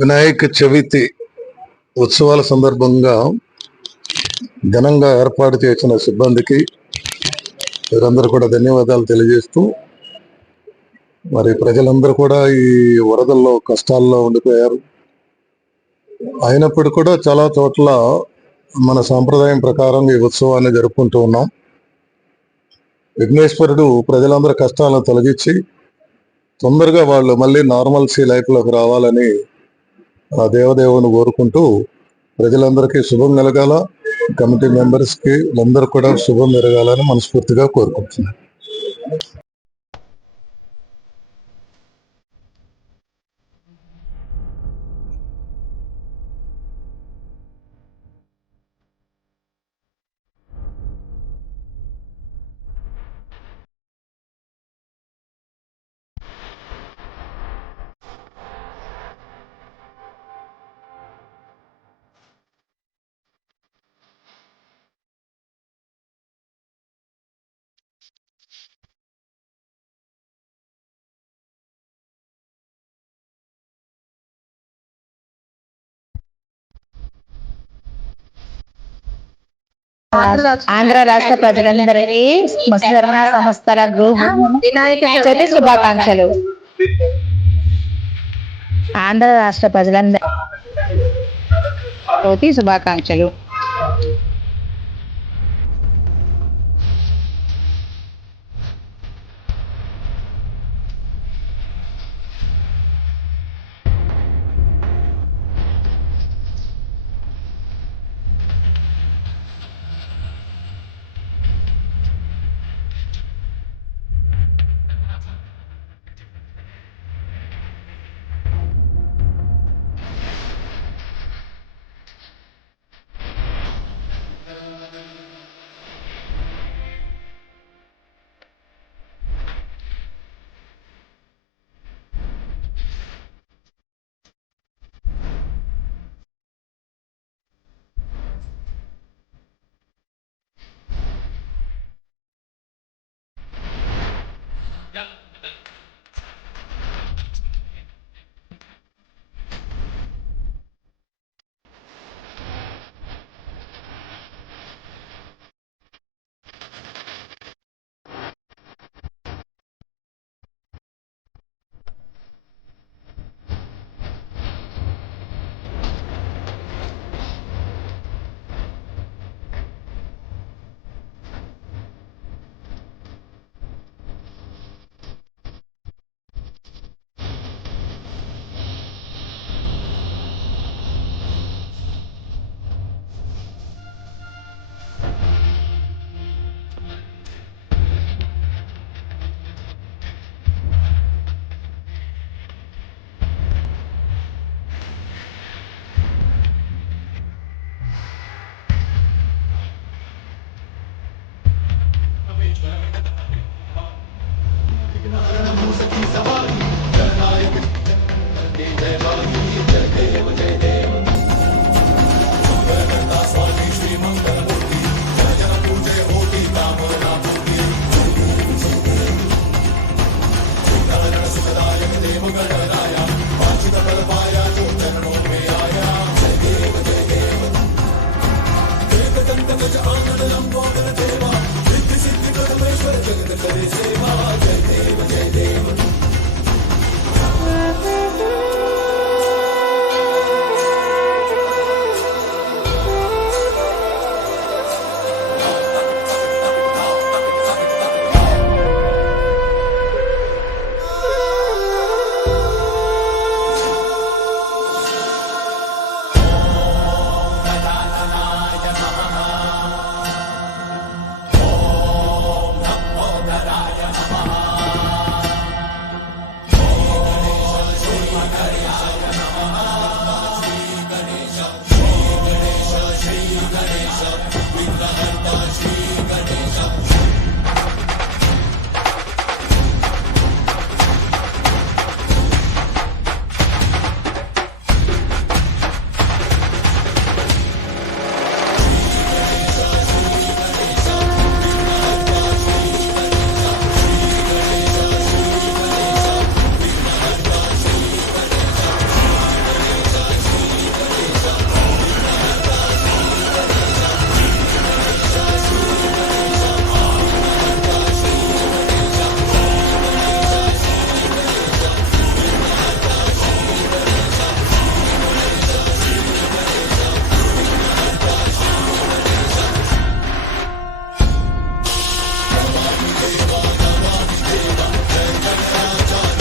వినాయక చవితి ఉత్సవాల సందర్భంగా ఘనంగా ఏర్పాటు చేసిన సిబ్బందికి వీరందరూ కూడా ధన్యవాదాలు తెలియజేస్తూ, మరి ప్రజలందరూ కూడా ఈ వరదల్లో కష్టాల్లో ఉండిపోయారు. అయినప్పుడు కూడా చాలా చోట్ల మన సాంప్రదాయం ప్రకారం ఈ ఉత్సవాన్ని జరుపుకుంటూ ఉన్నాం. విఘ్నేశ్వరుడు ప్రజలందరి కష్టాలను తొలగించి తొందరగా వాళ్ళు మళ్ళీ నార్మల్సీ లైఫ్లోకి రావాలని ఆ దేవదేవుని కోరుకుంటూ ప్రజలందరికీ శుభం కలగాల, కమిటీ మెంబర్స్కి వీళ్ళందరూ కూడా శుభం జరగాలని మనస్ఫూర్తిగా కోరుకుంటున్నాను. ఆంధ్ర రాష్ట్ర ప్రజలందరికీ ముసలమ్మ సంస్థల గ్రూప్ వినాయక చవితి శుభాకాంక్షలు. ఆంధ్ర రాష్ట్ర ప్రజలందరికీ శుభాకాంక్షలు. Jai